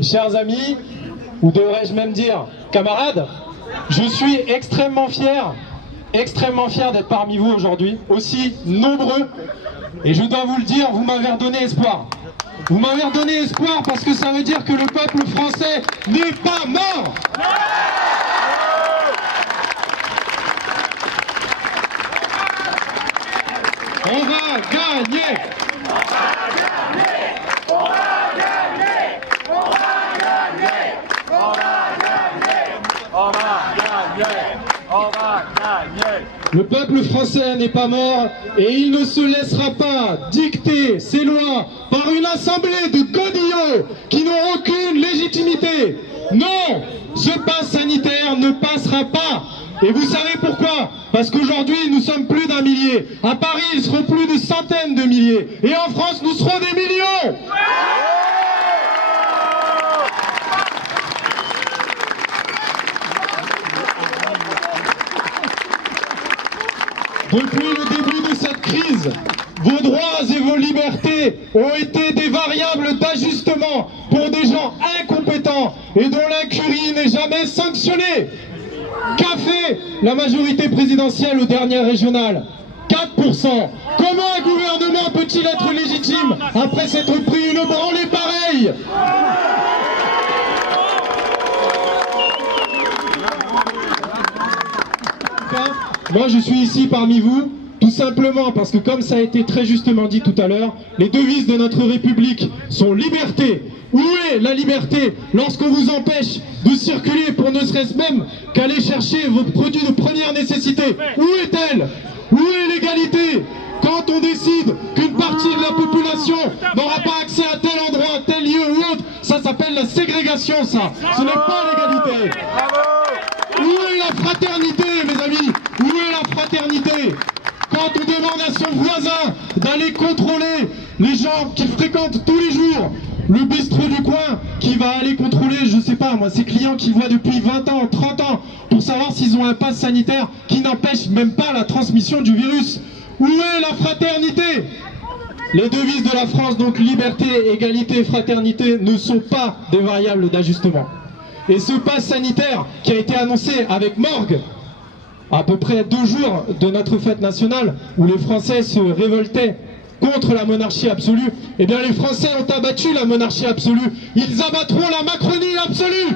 Chers amis, ou devrais-je même dire camarades, je suis extrêmement fier d'être parmi vous aujourd'hui, aussi nombreux. Et je dois vous le dire, vous m'avez redonné espoir. Vous m'avez redonné espoir parce que ça veut dire que le peuple français n'est pas mort. On va gagner. Le peuple français n'est pas mort et il ne se laissera pas dicter ses lois par une assemblée de godillots qui n'ont aucune légitimité. Non, ce pass sanitaire ne passera pas. Et vous savez pourquoi? Parce qu'aujourd'hui nous sommes plus d'1 millier. À Paris ils seront plus de centaines de milliers. Et en France nous serons des millions. Depuis le début de cette crise, vos droits et vos libertés ont été des variables d'ajustement pour des gens incompétents et dont l'incurie n'est jamais sanctionnée. Qu'a fait la majorité présidentielle aux dernières régionales? 4%. Comment un gouvernement peut-il être légitime après s'être pris une branlée pareille? Moi je suis ici parmi vous tout simplement parce que, comme ça a été très justement dit tout à l'heure, les devises de notre République sont liberté. Où est la liberté lorsqu'on vous empêche de circuler pour ne serait-ce même qu'aller chercher vos produits de première nécessité? Où est-elle? Où est l'égalité quand on décide qu'une partie de la population n'aura pas accès à tel endroit, tel lieu ou autre? Ça s'appelle la ségrégation, ça. Ce n'est pas l'égalité. Où est la fraternité, mes amis? Où est la fraternité? Quand on demande à son voisin d'aller contrôler les gens qu'il fréquente tous les jours, le bistrot du coin qui va aller contrôler, je sais pas moi, ses clients qu'il voit depuis 20 ans, 30 ans, pour savoir s'ils ont un pass sanitaire qui n'empêche même pas la transmission du virus. Où est la fraternité? Les devises de la France, donc liberté, égalité, fraternité, ne sont pas des variables d'ajustement. Et ce pass sanitaire qui a été annoncé avec morgue, à peu près 2 jours de notre fête nationale, où les Français se révoltaient contre la monarchie absolue, eh bien les Français ont abattu la monarchie absolue. Ils abattront la Macronie absolue.